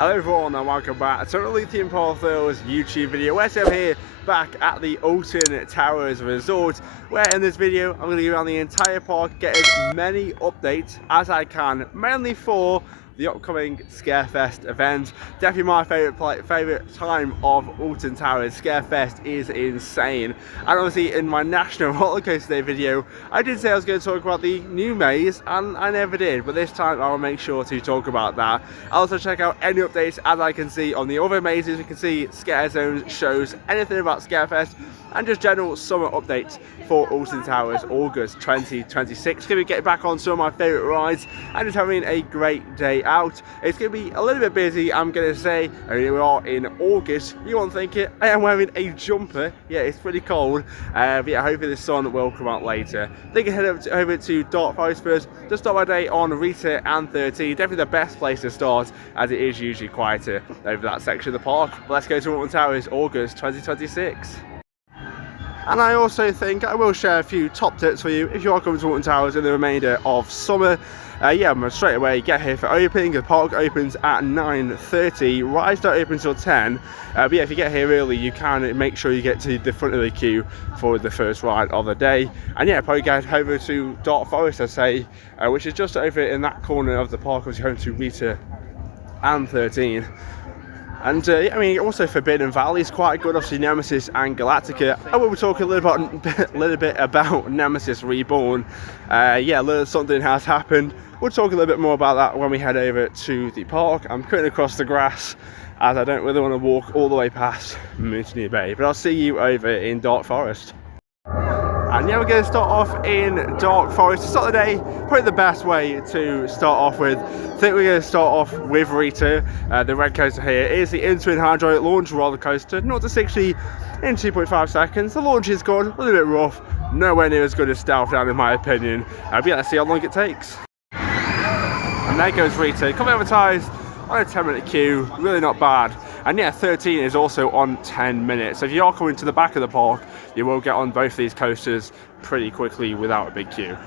Hello everyone and welcome back to another Theme Park Thrills YouTube video. We're still here back at the Alton Towers Resort, where in this video I'm going to go around the entire park, get as many updates as I can, mainly for the upcoming Scarefest event. Definitely my favourite time of Alton Towers. Scarefest is insane. And obviously in my National Roller Coaster Day video, I did say I was going to talk about the new maze, and I never did. But this time I will make sure to talk about that. I'll also check out any updates as I can see on the other mazes. We can see Scare Zones, shows, anything about Scarefest, and just general summer updates for Alton Towers August 2026. Going to be getting back on some of my favourite rides and just having a great day out. It's going to be a little bit busy, I'm going to say. Here we are in August. You won't think it, I am wearing a jumper. Yeah, it's pretty cold, but yeah, hopefully the sun will come out later. Then I head over to Dark Forest first to start my day on Rita and 13. Definitely the best place to start, as it is usually quieter over that section of the park. But let's go to Alton Towers August 2026. And I also think I will share a few top tips for you if you are coming to Alton Towers in the remainder of summer. Yeah, straight away get here for opening. The park opens at 9:30. Rides don't open until 10. But yeah, if you get here early, you can make sure you get to the front of the queue for the first ride of the day. And yeah, probably get over to Dark Forest, I say, which is just over in that corner of the park, which is home to Rita and 13. And I mean, also Forbidden Valley is quite good. Obviously, Nemesis and Galactica. I will be talking a little bit about Nemesis Reborn. Yeah, a little something has happened. We'll talk a little bit more about that when we head over to the park. I'm cutting across the grass as I don't really want to walk all the way past Mutiny Bay. But I'll see you over in Dark Forest. And yeah, we're going to start off in Dark Forest. To start the day, probably the best way to start off with. I think we're going to start off with Rita. The red coaster here is the in-twin hydraulic launch roller coaster. 0 to 60 in 2.5 seconds. The launch is good, a little bit rough. Nowhere near as good as Stealth Down in my opinion. But yeah, let's see how long it takes. And there goes Rita. Coming advertised on a 10-minute queue, really not bad. And yeah, 13 is also on 10 minutes. So if you are coming to the back of the park, you will get on both these coasters pretty quickly without a big queue.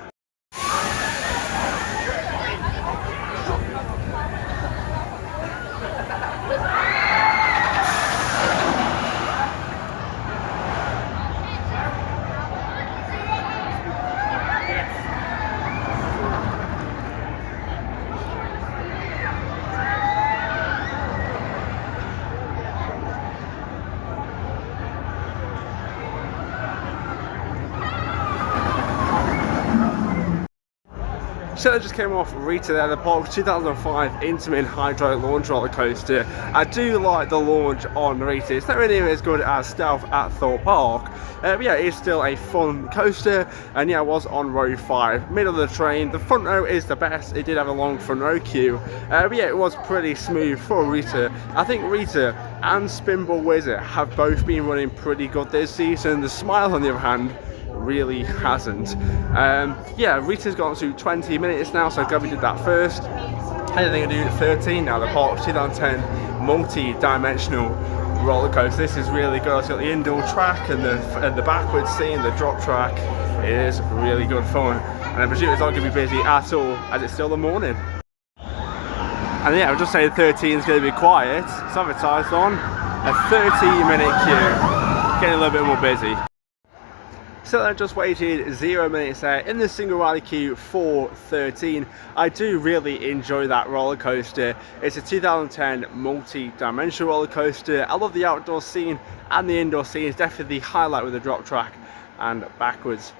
So I just came off Rita there, the park 2005 Intamin hydraulic launch roller coaster. I do like the launch on Rita. It's not really as good as Stealth at Thorpe Park, but yeah, it is still a fun coaster. And yeah, I was on row 5, middle of the train. The front row is the best. It did have a long front row queue, but yeah, it was pretty smooth for Rita. I think Rita and Spinball Wizard have both been running pretty good this season. The Smile, on the other hand, really hasn't. Yeah, Rita's gone to 20 minutes now, so I'm glad we did that first. I think I do 13 now. The park's 2010 multi-dimensional roller coaster. This is really good. It's got the indoor track and the backwards scene, the drop track. It is really good fun, and I presume it's not going to be busy at all as it's still the morning. And yeah, I was just saying 13 is going to be quiet. It's advertised on a 30-minute queue, getting a little bit more busy. So I just waited 0 minutes there in the single rider queue for 13. I do really enjoy that roller coaster. It's a 2010 multi-dimensional roller coaster. I love the outdoor scene, and the indoor scene is definitely the highlight with the drop track and backwards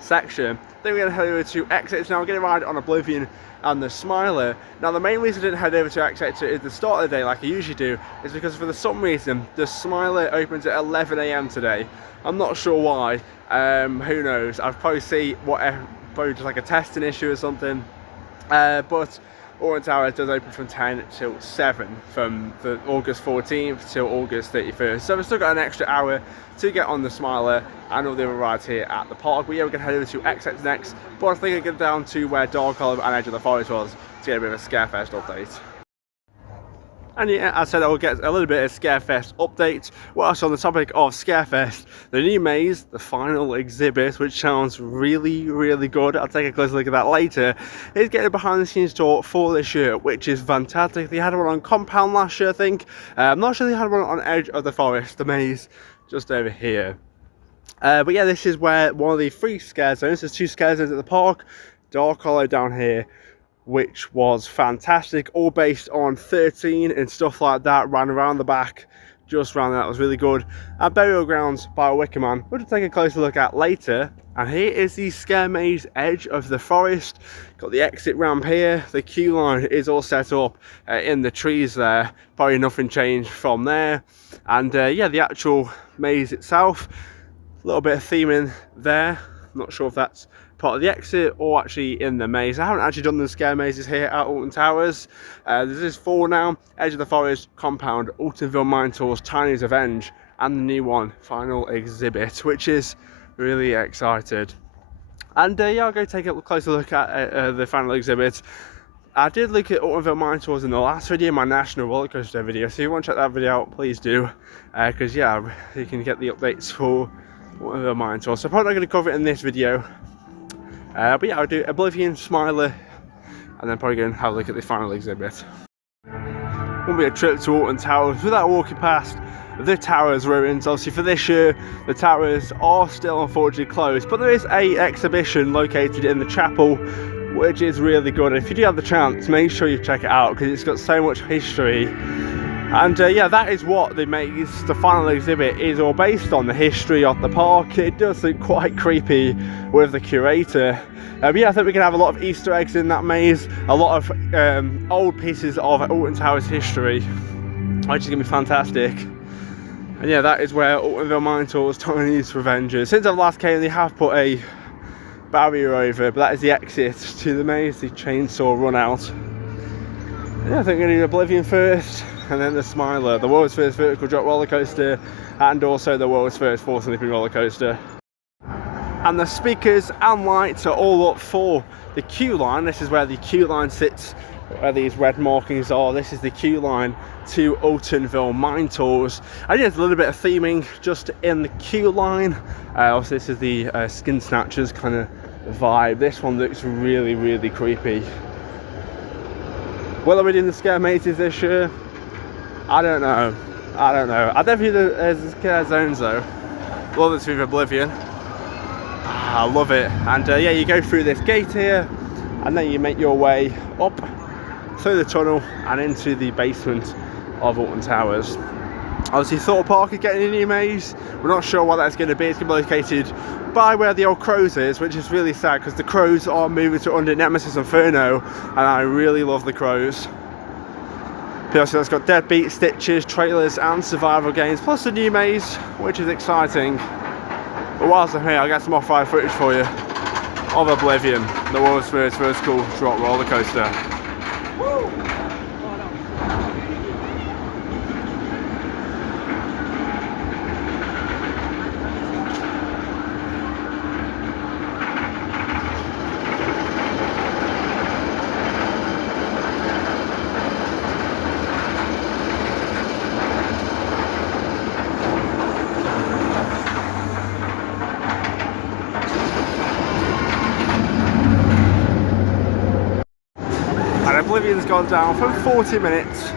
section. Then we're going to head over to Exits now. We're going to ride on Oblivion and the Smiler. Now the main reason I didn't head over to Exits at the start of the day like I usually do is because for some reason the Smiler opens at 11 AM today. I'm not sure why. Who knows? I've probably seen probably just like a testing issue or something. But Alton Towers does open from 10 till 7 from the August 14th till August 31st. So we've still got an extra hour to get on the Smiler and all the other rides here at the park. But yeah, we're going to head over to Exits next. But I think I get down to where Dark Olive and Edge of the Forest was to get a bit of a Scarefest update. And yeah, as I said, I will get a little bit of Scarefest update. Whilst on the topic of Scarefest, the new maze, the final exhibit, which sounds really, really good, I'll take a closer look at that later, is getting a behind the scenes tour for this year, which is fantastic. They had one on Compound last year, I think. I'm not sure they had one on Edge of the Forest, the maze just over here. But yeah, this is where one of the 3 scare zones, there's 2 scare zones at the park, Dark Hollow down here, which was fantastic, all based on 13 and stuff like that, ran around the back, just around that was really good. And Burial Grounds by Wicker Man, which we'll take a closer look at later. And here is the Scare Maze Edge of the Forest. Got the exit ramp here, the queue line is all set up in the trees there, probably nothing changed from there. And yeah, the actual maze itself, a little bit of theming there, not sure if that's part of the exit or actually in the maze. I haven't actually done the scare mazes here at Alton Towers. This is 4 now: Edge of the Forest, Compound, Altonville Mine Tours, Tiny's Revenge, and the new one, Final Exhibit, which is really excited. And yeah, I'll go take a closer look at the Final Exhibit. I did look at Altonville Mine Tours in the last video, my National Roller Coaster video, so if you want to check that video out, please do, because yeah, you can get the updates for Altonville Mine Tours. So I'm probably not going to cover it in this video. But yeah, I'll do Oblivion, Smiler, and then probably go and have a look at the Final Exhibit. Won't be a trip to Alton Towers without walking past the Towers ruins. Obviously for this year, the Towers are still unfortunately closed, but there is a exhibition located in the chapel, which is really good. If you do have the chance, make sure you check it out, because it's got so much history. And yeah, that is what the maze, the Final Exhibit, is all based on, the history of the park. It does look quite creepy with the curator. But yeah, I think we can have a lot of Easter eggs in that maze, a lot of old pieces of Alton Towers history, which is going to be fantastic. And yeah, that is where Altonville Mine Tours, Tiny's Revenge. Since I've last came, they have put a barrier over, but that is the exit to the maze, the chainsaw run out. And yeah, I think we're going to do Oblivion first, and then the Smiler, the world's first vertical drop roller coaster, and also the world's first force leaping roller coaster. And the speakers and lights are all up for the queue line. This is where the queue line sits, where these red markings are. This is the queue line to Altonville Mine Tours. I think there's a little bit of theming just in the queue line. Also, this is the Skin Snatchers kind of vibe. This one looks really, really creepy. Will I be doing the scare mazes this year? I don't know. I definitely do the scare zones though. Love this with Oblivion. I love it. And yeah, you go through this gate here, and then you make your way up through the tunnel and into the basement of Alton Towers. Obviously, Thorpe Park is getting a new maze. We're not sure what that's going to be. It's going to be located by where the old Crows is, which is really sad because the Crows are moving to under Nemesis Inferno, and I really love the Crows. Plus, it's got Deadbeat, Stitches, trailers, and survival games, plus a new maze, which is exciting. But whilst I'm here, I'll get some off-ride footage for you of Oblivion, the world's first vertical drop roller coaster. Woo! Oblivion's gone down from 40 minutes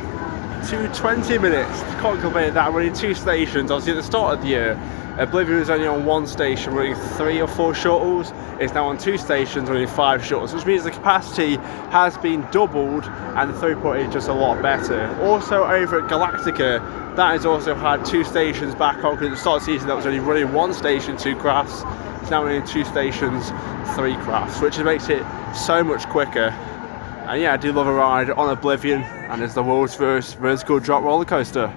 to 20 minutes. Can't complain that. Running 2 stations. Obviously at the start of the year, Oblivion was only on 1 station, running 3 or 4 shuttles. It's now on 2 stations, running 5 shuttles, which means the capacity has been doubled and the throughput is just a lot better. Also over at Galactica, that has also had 2 stations back on, because at the start of the season that was only running 1 station, 2 crafts. It's now running 2 stations, 3 crafts, which makes it so much quicker. And yeah, I do love a ride on Oblivion, and it's the world's first vertical drop roller coaster.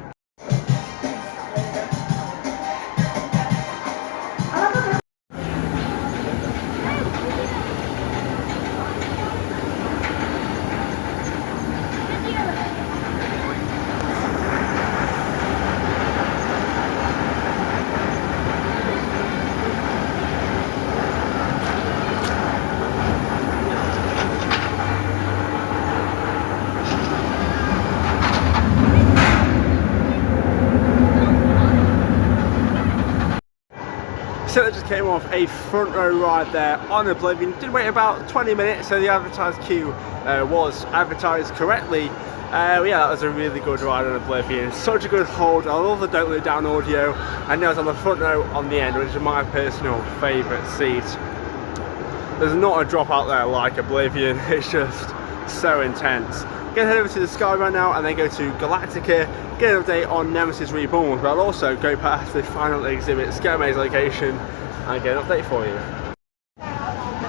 So I just came off a front row ride there on Oblivion. Did wait about 20 minutes, so the advertised queue was advertised correctly. Yeah, that was a really good ride on Oblivion. Such a good hold. I love the don't look down audio. And I was on the front row on the end, which is my personal favourite seat. There's not a drop out there like Oblivion. It's just so intense. Gonna head over to the Sky right now and then go to Galactica, get an update on Nemesis Reborn, but I'll also go past the final exhibit, Scare Maze location, and get an update for you.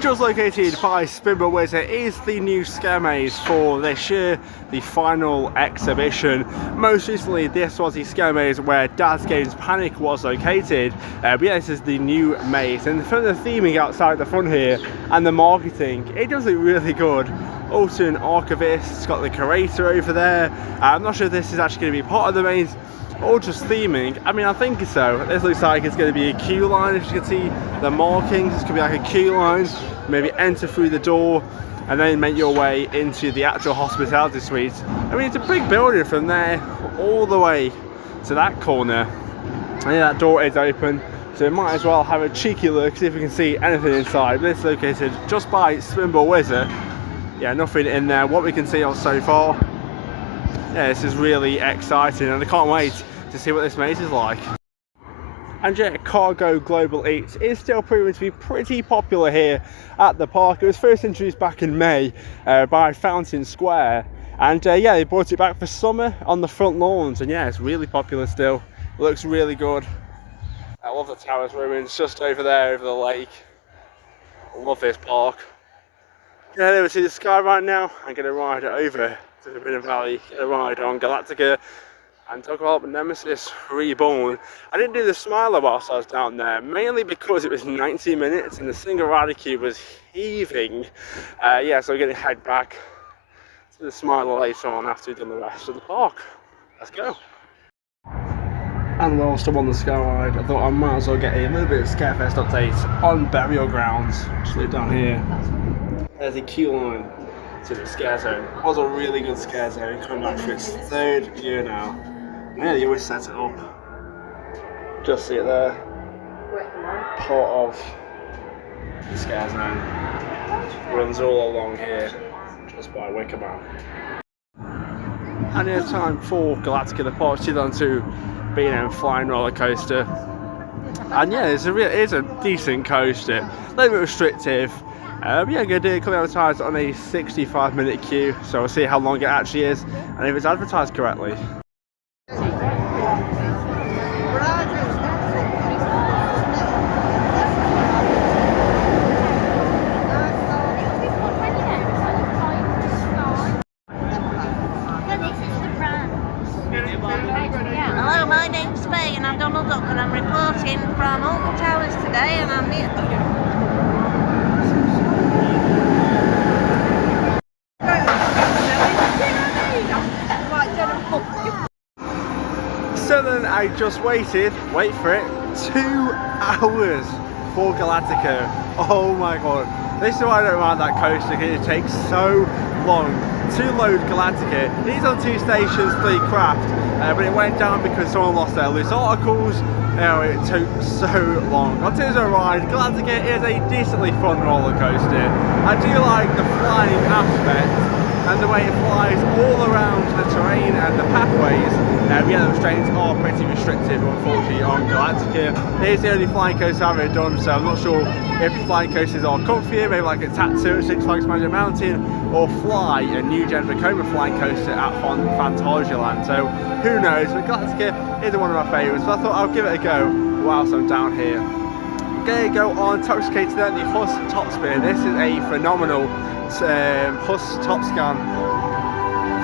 Just located by Spinball Wizard is the new Scare Maze for this year, the final exhibition. Most recently, this was the Scare Maze where Dad's Games Panic was located. But yeah, this is the new maze, and from the theming outside the front here and the marketing, it does look really good. Alton Archivist, it's got the curator over there. I'm not sure if this is actually going to be part of the maze or just theming. I mean, I think so. This looks like it's going to be a queue line. If you can see the markings, this could be like a queue line. Maybe enter through the door and then make your way into the actual hospitality suite. I mean, it's a big building from there all the way to that corner. And yeah, that door is open, so we might as well have a cheeky look, see if we can see anything inside. This is located just by Spinball Wizard. Yeah, nothing in there. What we can see on so far, yeah, this is really exciting, and I can't wait to see what this maze is like. And yeah, Cargo Global Eats is still proving to be pretty popular here at the park. It was first introduced back in May by Fountain Square, and yeah, they brought it back for summer on the front lawns, and yeah, it's really popular still. It looks really good. I love the Towers ruins just over there, over the lake. I love this park. Head over to the Sky right now. I'm going to ride over to the River Valley, get a ride on Galactica and talk about Nemesis Reborn. I didn't do the Smiler whilst I was down there, mainly because it was 90 minutes and the single rider queue was heaving. Yeah, so we're going to head back to the Smiler later on after we've done the rest of the park. Let's go. And whilst I'm on the Sky ride, I thought I might as well get a little bit of Scarefest update on Burial Grounds. Just look down here. There's a queue line to the Scare Zone. It was a really good Scare Zone, coming back for its third year now. Yeah, they always set it up. Just see it there. Part of the Scare Zone. Runs all along here, just by Wicker Man. And it's time for Galactica, the park 2002 B&M Flying Roller Coaster. And yeah, it is a decent coaster. A little bit restrictive. Yeah, I'm going to do it coming advertised on a 65-minute queue, so we'll see how long it actually is and if it's advertised correctly. Hello, my name's Faye and I'm Donald Duck and I'm reporting from Alton Towers today, and I'm near... So then I just waited, wait for it, 2 hours for Galactica. Oh my god. This is why I don't mind that coaster, because it takes so long to load Galactica. It is on 2 stations, 3 craft, but it went down because someone lost their loose articles. You know, it took so long. On terms of ride, Galactica is a decently fun roller coaster. I do like the flying aspect and the way it flies all around the terrain and the pathways. Yeah, the restraints are pretty restrictive, unfortunately, on Galactica. It is the only flying coaster I've ever done, so I'm not sure if flying coasters are comfier, maybe like a Tattoo at Six Flags Magic Mountain, or Fly, a new gen Vekoma flying coaster at Phantasialand. So who knows, but Galactica is one of my favourites, so I thought I'll give it a go whilst I'm down here. I'm going to go on Toxicated then, the Huss Top Spin. This is a phenomenal Huss Top Scan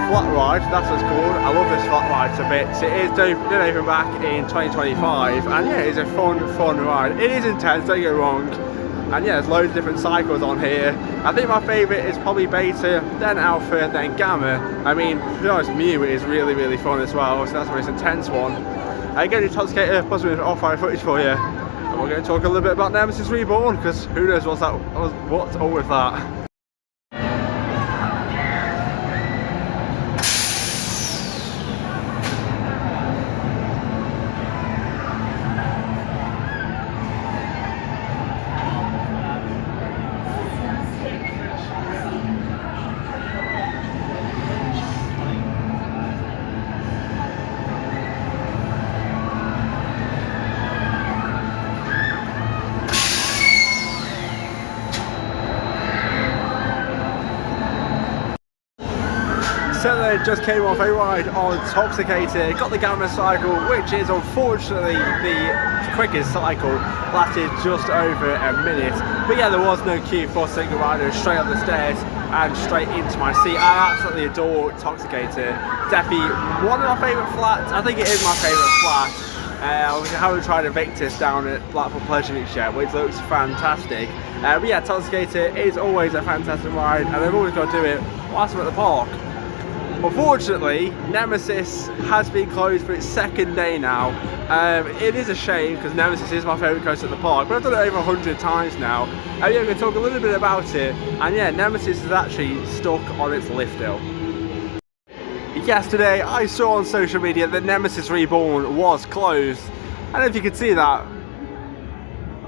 flat ride, that's what it's called. I love this flat ride to bits. It is done open back in 2025, and yeah, it's a fun ride. It is intense, don't get me wrong, and yeah, there's loads of different cycles on here. I think my favourite is probably Beta, then Alpha, then Gamma. I mean, to be honest, Mew is really fun as well, so that's the most intense one. I'm going to do Toxicator, plus with off-fire footage for you, and we're going to talk a little bit about Nemesis Reborn, because who knows what's all with that. So just came off a ride on Toxicator, got the Gamma cycle, which is unfortunately the quickest cycle, lasted just over a minute. But yeah, there was no queue for single riders, straight up the stairs and straight into my seat. I absolutely adore Toxicator. Definitely one of my favourite flats. I think it is my favourite flat. Obviously, I haven't tried Invictus down at Blackpool Pleasure Beach yet, which looks fantastic. But yeah, Toxicator is always a fantastic ride, and I've always got to do it whilst I'm at the park. Unfortunately, Nemesis has been closed for its second day now. It is a shame because Nemesis is my favourite coaster at the park, but I've done it over 100 times now. Yeah, we're going to talk a little bit about it, and yeah, Nemesis is actually stuck on its lift hill. Yesterday, I saw on social media that Nemesis Reborn was closed. I don't know if you can see that.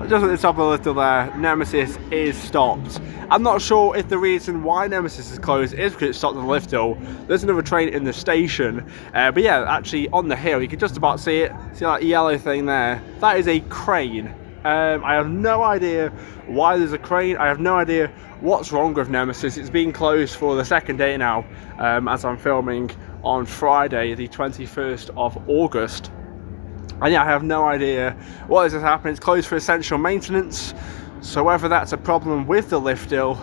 Just at the top of the lift hill there, Nemesis is stopped. I'm not sure if the reason why Nemesis is closed is because it's stopped on the lift hill. There's another train in the station. But yeah, actually on the hill, you can just about see it. See that yellow thing there? That is a crane. I have no idea why there's a crane. I have no idea what's wrong with Nemesis. It's been closed for the second day now, as I'm filming on Friday, the 21st of August. And yeah, I have no idea what is happening. It's closed for essential maintenance. So whether that's a problem with the lift hill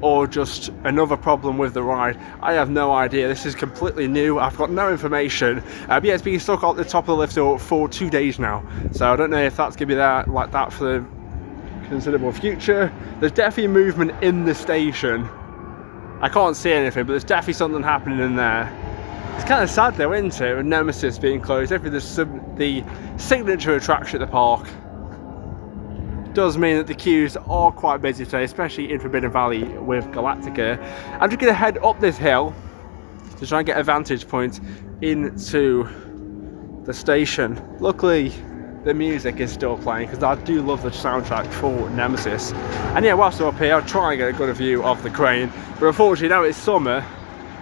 or just another problem with the ride, I have no idea. This is completely new. I've got no information. But yeah, it's been stuck at the top of the lift hill for 2 days now. So I don't know if that's going to be like that for the considerable future. There's definitely movement in the station. I can't see anything, but there's definitely something happening in there. It's kind of sad though, isn't it, with Nemesis being closed. Definitely the signature attraction at the park. Does mean that the queues are quite busy today, especially in Forbidden Valley with Galactica. I'm just going to head up this hill to try and get a vantage point into the station. Luckily, the music is still playing because I do love the soundtrack for Nemesis. And yeah, whilst I'm up here, I'll try and get a good view of the crane. But unfortunately, now it's summer,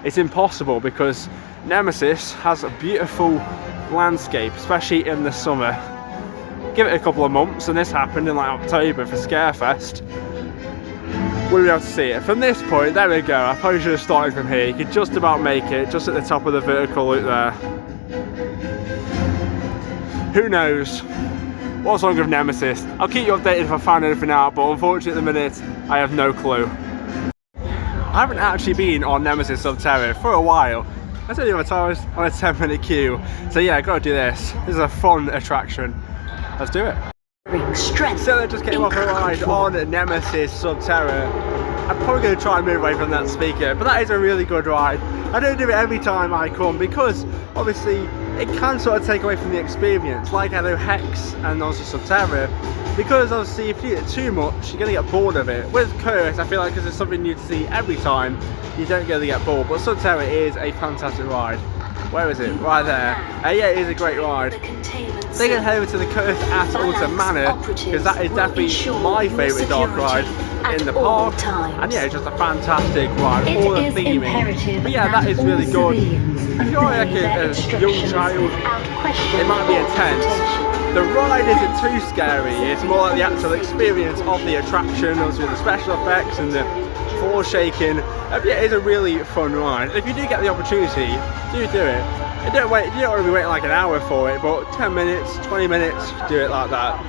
it's impossible because Nemesis has a beautiful landscape, especially in the summer. Give it a couple of months, and this happened in like October for Scarefest. We'll be able to see it. From this point, there we go. I probably should have started from here. You could just about make it, just at the top of the vertical loop there. Who knows what's wrong with Nemesis? I'll keep you updated if I find anything out, but unfortunately at the minute, I have no clue. I haven't actually been on Nemesis Subterra for a while. I tell you what, I was on a 10-minute queue. So yeah, I gotta do this. This is a fun attraction. Let's do it. So I just came off a ride on Nemesis Subterra. I'm probably going to try and move away from that speaker, but that is a really good ride. I don't do it every time I come because obviously it can sort of take away from the experience, like I know Hex and also Subterra, because obviously if you do it too much, you're going to get bored of it. With Curse, I feel like because it's something new to see every time, you don't really get bored, but Subterra is a fantastic ride. Where is it? Right there. Yeah, it is a great ride. So you're going to head over to the Curse at Alton Manor, because that is definitely my favourite dark ride in the park. And yeah, it's just a fantastic ride, all the theming. But yeah, that is really good. If you're like a young child, it might be intense. The ride isn't too scary, it's more like the actual experience of the attraction, obviously the special effects and the floor shaking. Yeah, it is a really fun ride. If you do get the opportunity, do it. And don't wait, you don't want to be waiting like an hour for it, but 10 minutes, 20 minutes, do it like that.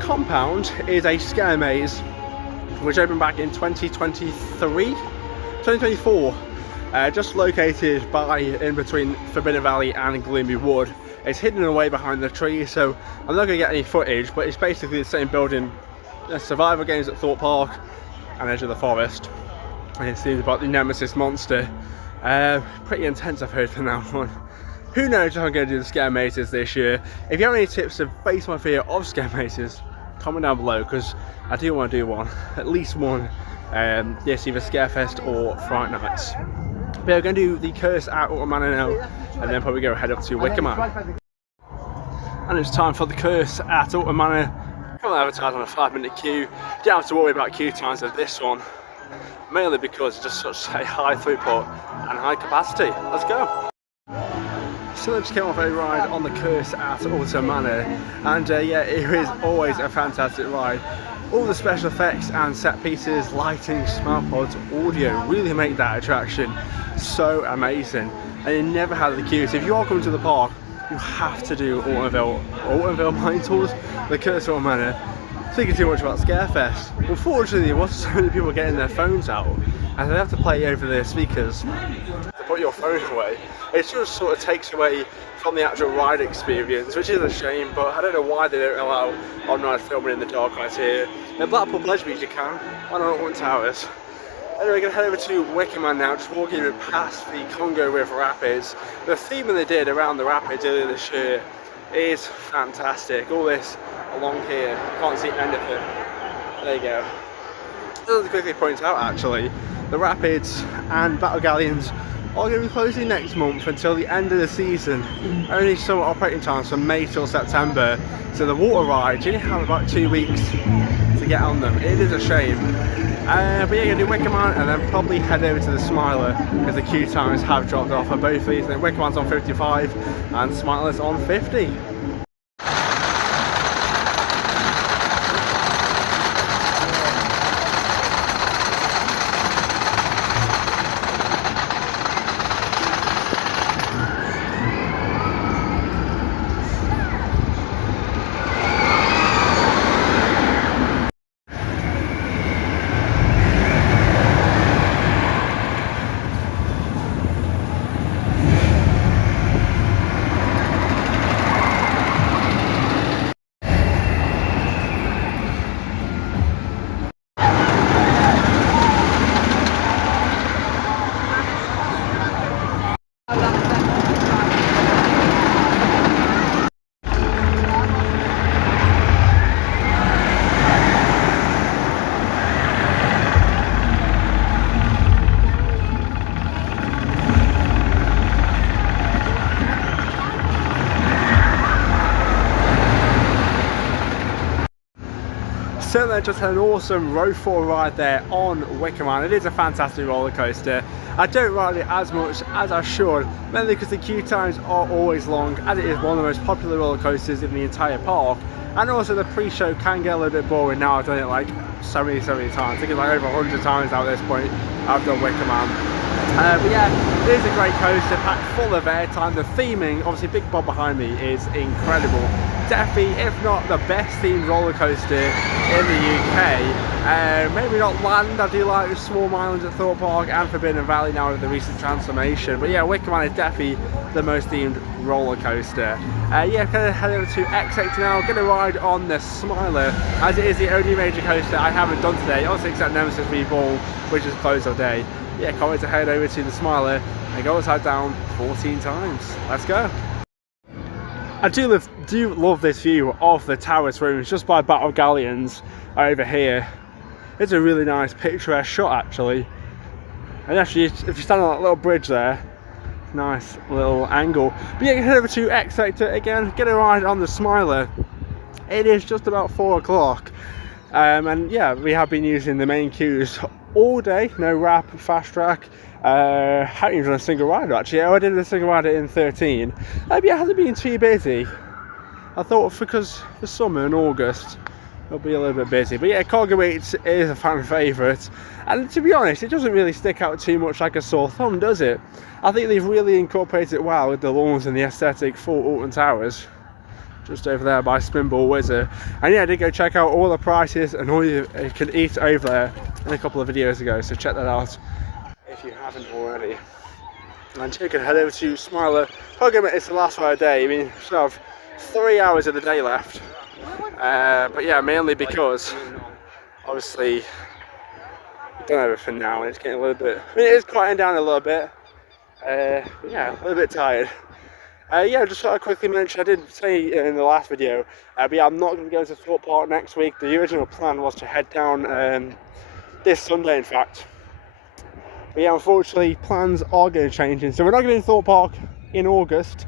Compound is a scare maze which opened back in 2024, just located in between Forbidden Valley and Gloomy Wood. It's hidden away behind the trees, so I'm not going to get any footage, but it's basically the same building as survival games at Thorpe Park and Edge of the Forest. And it seems about the Nemesis monster. Pretty intense, I've heard, from that one. Who knows if I'm going to do the scare mazes this year. If you have any tips to face my fear of scare mazes, comment down below, because I do want to do one, at least one, yes, either Scarefest or Fright Nights. But we're going to do the Curse at Alton Manor now, and then probably go head up to Wicker Man. And it's time for the Curse at Alton Manor. Come on, advertise on a 5-minute queue. You don't have to worry about queue times of this one, mainly because it's just such a high throughput and high capacity. Let's go. So I just came off a ride on the Curse at Alton Manor, and yeah, it is always a fantastic ride. All the special effects and set pieces, lighting, smell pods, audio really make that attraction so amazing, and it never had the queues. If you are coming to the park, you have to do Altonville Mine Tours, the Kurzweil Manor. Thinking too much about Scarefest. Unfortunately, there wasn't so many people getting their phones out, and they have to play over their speakers to put your phone away. It just sort of takes away from the actual ride experience, which is a shame, but I don't know why they don't allow on-ride filming in the dark lights here. In Blackpool Pleasure Beach you can, on Alton Towers. Anyway, we're going to head over to Wicker Man now, just walking past the Congo River Rapids. The theming they did around the rapids earlier this year is fantastic. All this along here, can't see anything. There you go. Just to quickly point out actually, the rapids and battle galleons are going to be closing next month until the end of the season. Only summer operating times from May till September. So the water rides, you only have about 2 weeks to get on them. It is a shame. But yeah, going to do Wicker Man and then probably head over to the Smiler because the queue times have dropped off for both of these. And Wicker Man's on 55 and Smiler's on 50. Certainly just had an awesome row 4 ride there on Wicker Man. It is a fantastic roller coaster. I don't ride it as much as I should, mainly because the queue times are always long, as it is one of the most popular roller coasters in the entire park. And also the pre-show can get a little bit boring now. I've done it like so many times. I think it's like over 100 times now at this point I've done Wicker Man. But yeah, it is a great coaster, packed full of airtime. The theming, obviously Big Bob behind me, is incredible. Definitely, if not the best themed roller coaster in the UK. Maybe not Land, I do like Small Islands at Thorpe Park and Forbidden Valley now with the recent transformation. But yeah, Wicker Man is definitely the most themed roller coaster. Yeah, gonna head over to X8 now, gonna ride on the Smiler, as it is the only major coaster I haven't done today, obviously except Nemesis Reborn, which is closed all day. Yeah, can't wait to head over to the Smiler and go upside down 14 times. Let's go. I do love this view of the Towers rooms just by Battle Galleons over here. It's a really nice picturesque shot actually. And actually, if you stand on that little bridge there, nice little angle. But yeah, head over to X Sector again, get a ride on the Smiler. It is just about 4 o'clock. And yeah, we have been using the main queues all day, no wrap, fast track. Haven't even done a single rider actually. I did a single rider in 13. Yeah, it hasn't been too busy. I thought because for summer in August it'll be a little bit busy. But yeah, Cargo Eats is a fan favourite. And to be honest, it doesn't really stick out too much like a sore thumb, does it? I think they've really incorporated it well with the lawns and the aesthetic for Alton Towers. Just over there by Spinball Wizard. And yeah, I did go check out all the prices and all you can eat over there in a couple of videos ago, so check that out if you haven't already. And you can head over to Smiler. It's the last Friday day. I mean, we still have 3 hours of the day left. But yeah, mainly because obviously we've done everything now and it's getting a little bit, I mean, it is quieting down a little bit. Yeah, a little bit tired. Yeah, just thought I'd quickly mention, I did say in the last video, but yeah, I'm not going to go to Thorpe Park next week. The original plan was to head down this Sunday, in fact. But yeah, unfortunately, plans are going to change. So we're not going to Thorpe Park in August,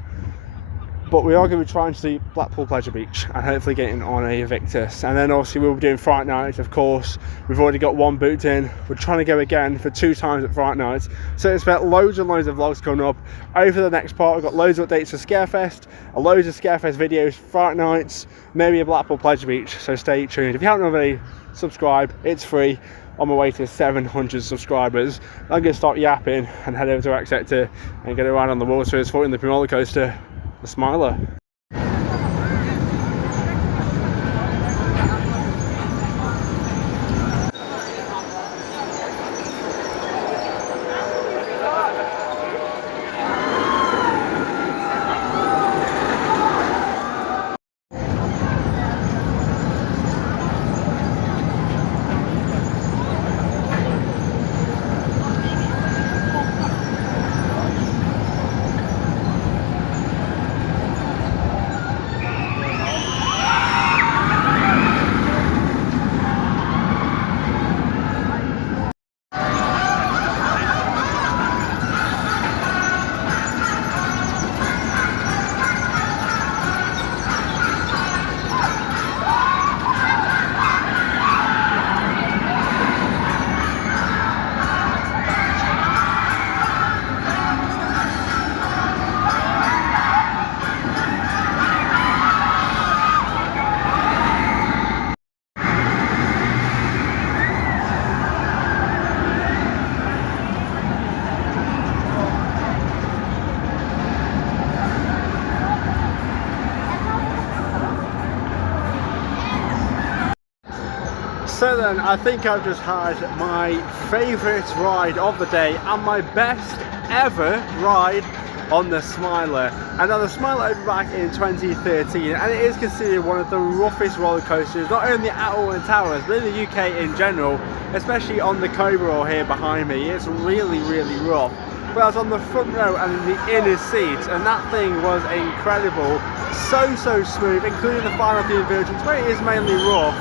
but we are going to be trying to do Blackpool Pleasure Beach and hopefully getting on a Invictus. And then obviously we'll be doing Fright Nights, of course. We've already got one booked in. We're trying to go again for 2 times at Fright Nights. So expect loads and loads of vlogs coming up over the next part. We've got loads of updates for Scarefest, loads of Scarefest videos, Fright Nights, maybe a Blackpool Pleasure Beach. So stay tuned. If you haven't already, subscribe. It's free. on my way to 700 subscribers. I'm going to stop yapping and head over to Rec Sector and get a ride on the water's floating the roller coaster, the Smiler. So then, I think I've just had my favourite ride of the day and my best ever ride on the Smiler. And now the Smiler opened back in 2013 and it is considered one of the roughest roller coasters, not only at Alton Towers but in the UK in general, especially on the Cobra here behind me. It's really rough. But I was on the front row and in the inner seat and that thing was incredible. So smooth, including the final few versions where it is mainly rough.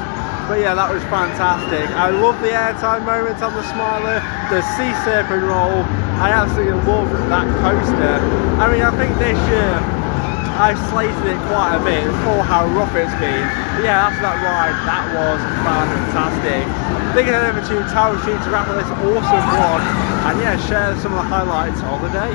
But yeah, that was fantastic. I love the airtime moments on the Smiler, the sea serpent roll. I absolutely love that coaster. I mean, I think this year I've slated it quite a bit for how rough it's been. But yeah, after that ride, that was fantastic. I think I head over to Tower Street to wrap up this awesome vlog and yeah, share some of the highlights of the day.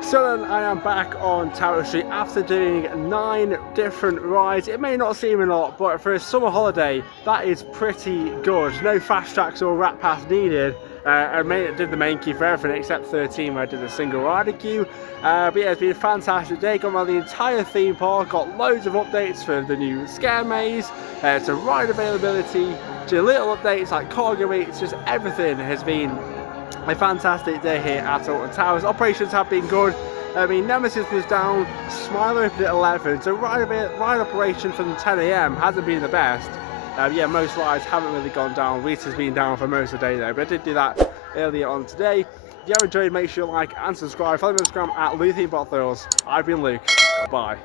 So then I am back on Tower Street after doing 9 different rides. It may not seem a lot, but for a summer holiday, that is pretty good. No fast tracks or rat pass needed. I did the main queue for everything except 13 where I did a single rider queue. But yeah, it's been a fantastic day. Got around the entire theme park, got loads of updates for the new Scare Maze, to ride availability, to little updates like cargo rates, just everything has been a fantastic day here at Alton Towers. Operations have been good. I mean, Nemesis was down, Smiler opened at 11, so ride operation from 10 AM hasn't been the best. Yeah, most rides haven't really gone down. Rita's been down for most of the day though, but I did do that earlier on today. If you have enjoyed, make sure you like and subscribe. Follow me on Instagram at LukeThemePark. I've been Luke. Bye.